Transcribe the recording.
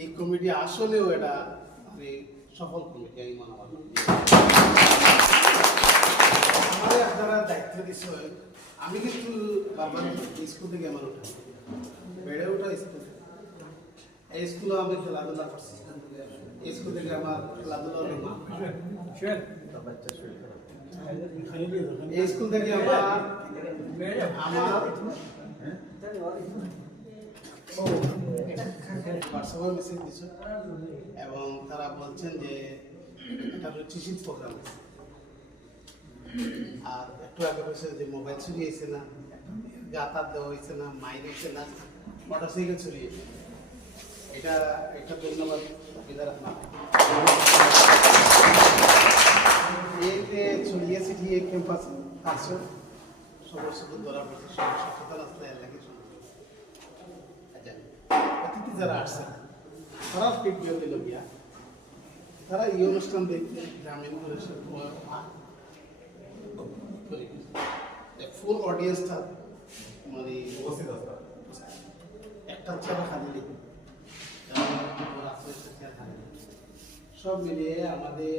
এই কমিটি আসলেও এটা মানে সফল কমিটি আমি মনে করি। আমাদের আপনারা দায়িত্ব দিচ্ছে, আমি কিন্তু বারবার স্কুল থেকে আমার উঠা বেড়ে ওঠা স্কুল, এই স্কুলে আমি খেলাধুলা করছি, এই স্কুল থেকে আমার খেলাধুলা অনেক মা, এই স্কুল থেকে আমার হোয়াটসঅ্যাপে মেসেজ দিচ্ছে এবং তারা বলছেন যে এটা টিচিং প্রোগ্রাম আর একটু আগে বলছে যে মোবাইল চুরি হয়েছে না, যাতায়াত দেওয়া হয়েছে না, মাইর হয়েছে না, মোটরসাইকেল চুরি হয়েছে। এটা একটা ধন্যবাদ এতে ছড়িয়ে ছিটিয়ে ক্যাম্পাস কাছে সমস্ত ধরা পড়ছে, সচেতন রাস্তায় লাগে অতিথি যারা আসছে তারা ভিডিও দিল গিয়া, তারা এই অনুষ্ঠান দেখতে গ্রামীণ ফুল অডিয়েন্সটা মানে একটা চেয়ার খালি সব মিলিয়ে আমাদের